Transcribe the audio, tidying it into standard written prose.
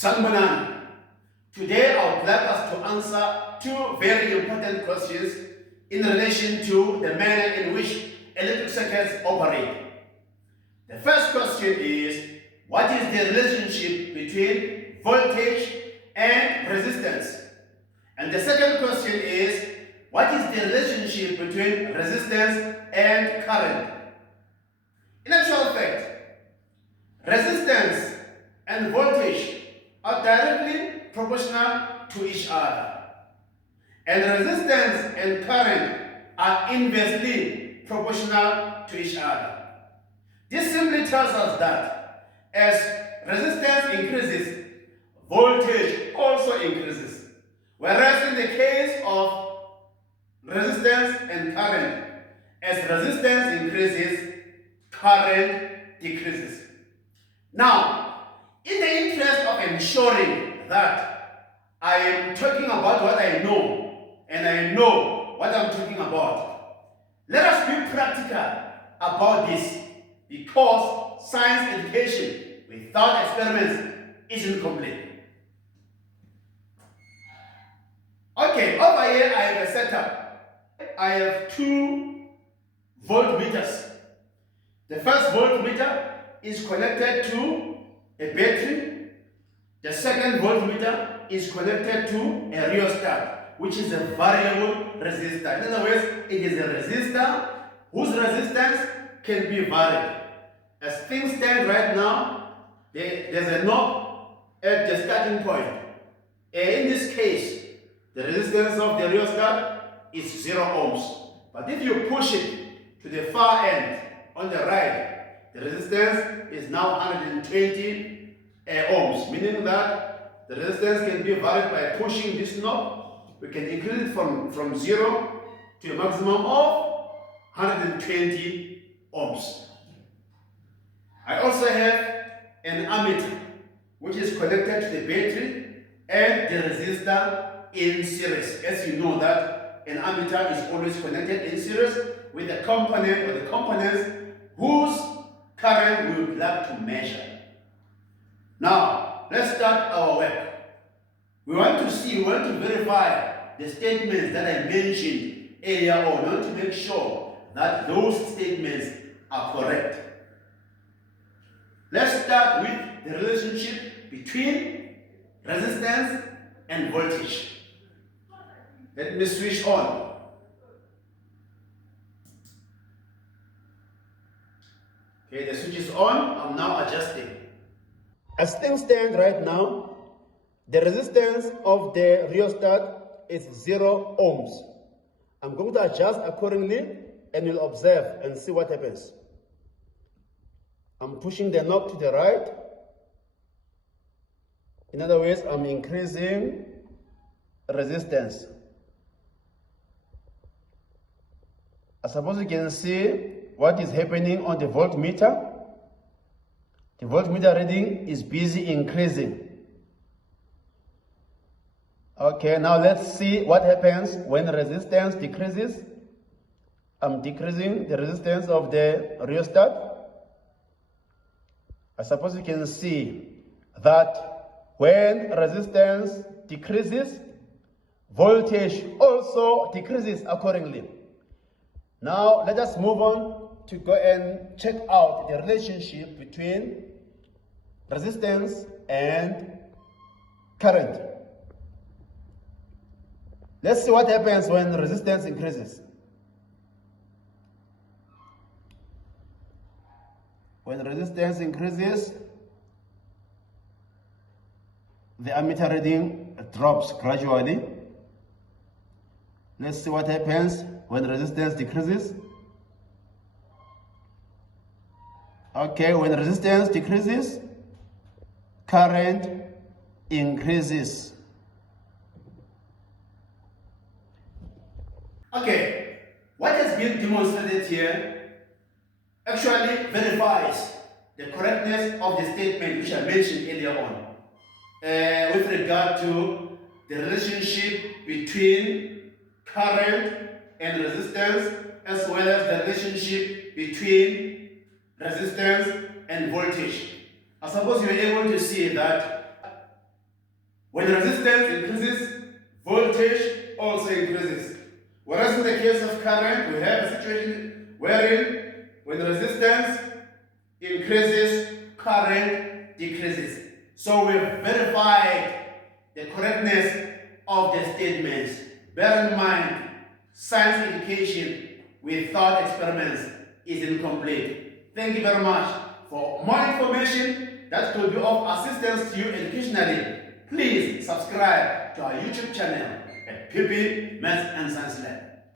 Sangbonani. Today I would like us to answer two very important questions in relation to the manner in which electric circuits operate. The first question is, what is the relationship between voltage and resistance? And the second question is, what is the relationship between resistance and current? In actual fact, resistance and voltage are directly proportional to each other. And resistance and current are inversely proportional to each other. This simply tells us that as resistance increases, voltage also increases. Whereas in the case of resistance and current, as resistance increases, current decreases. Now, in the interest of ensuring that I am talking about what I know and I know what I'm talking about, let us be practical about this, because science education without experiments isn't complete. Okay, over here I have a setup. I have two voltmeters. The first voltmeter is connected to a battery. The second voltmeter is connected to a rheostat, which is a variable resistor. In other words, it is a resistor whose resistance can be varied. As things stand right now, there's a knob at the starting point. In this case, the resistance of the rheostat is 0 ohms. But if you push it to the far end on the right, the resistance is now 120 ohms, meaning that the resistance can be varied by pushing this knob. We can increase it from 0 to a maximum of 120 ohms. I also have an ammeter, which is connected to the battery and the resistor in series. As you know that an ammeter is always connected in series with the component or the components whose current we would like to measure. Now, let's start our work. We want to verify the statements that I mentioned earlier on. We want to make sure that those statements are correct. Let's start with the relationship between resistance and voltage. Let me switch on. Okay, the switch is on. I'm now adjusting. As things stand right now, the resistance of the rheostat is 0 ohms. I'm going to adjust accordingly and you'll observe and see what happens. I'm pushing the knob to the right. In other words, I'm increasing resistance. I suppose you can see what is happening on the voltmeter. The voltmeter reading is busy increasing. Okay, now let's see what happens when resistance decreases. I'm decreasing the resistance of the rheostat. I suppose you can see that when resistance decreases, voltage also decreases accordingly. Now let us move on to go and check out the relationship between resistance and current. Let's see what happens when resistance increases. When resistance increases, the ammeter reading drops gradually. Let's see what happens when resistance decreases. Okay, when resistance decreases, current increases. Okay, what has been demonstrated here actually verifies the correctness of the statement which I mentioned earlier on with regard to the relationship between current and resistance, as well as the relationship between resistance and voltage. I suppose you're able to see that When resistance increases, voltage also increases. Whereas in the case of current, we have a situation wherein when resistance increases, current decreases. So we have verified the correctness of the statements. Bear in mind, science education without experiments is incomplete. Thank you very much. For more information that could be of assistance to you educationally, please subscribe to our YouTube channel at PP Maths and Science Lab.